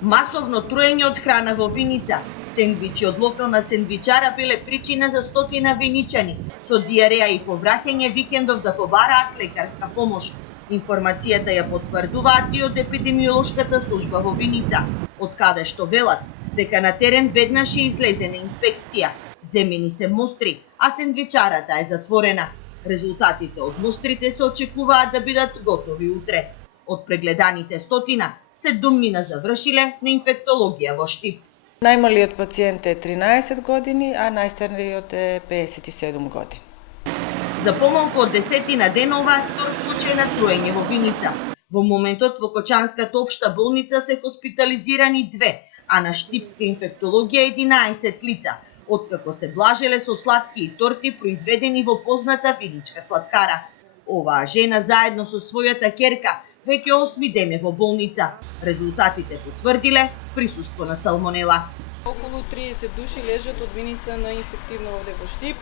Масовно труење од храна во Виница. Сендвичи од локална сендвичара биле причина за стотина виничани со диареја и повраќање викендов да побараат лекарска помош. Информацијата ја потврдуваат и од епидемиолошката служба во Виница, од каде што велат дека на терен веднаш е излезена инспекција. Земени се мостри, а сендвичарата е затворена. Резултатите од мострите се очекуваат да бидат готови утре. Од прегледаните стотина, 7 завршиле на инфектологија во Штип. Најмалиот пациент е 13 години, а најстариот е 57 години. За помалку од 10 дена ова е втор случај на труење во Виница. Во моментот во Кочанската општа болница се хоспитализирани 2, а на Штипска инфектологија 11 лица, откако се блажеле со сладки и торти произведени во позната виничка сладкара. Оваа жена заедно со својата ќерка веќе 8 ден е во болница. Резултатите потврдиле присуство на салмонела. Околу 30 души лежат од Виница на инфективно овде во Штип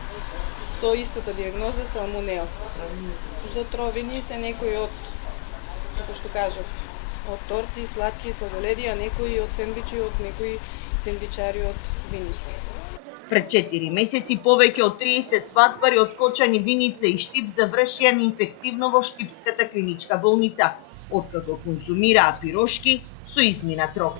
со истата диагноза салмонела. Затровени се некои од, како што кажав, од торти, сладки, сладоледи, а некои од сендвичи од некои сендвичари од Виница. Пред 4 месеци повеќе од 30 свадбари од Кочани, Виница и Штип завршија на инфективно во Штипската клиничка болница, откако конзумираа пирошки со изминат рок.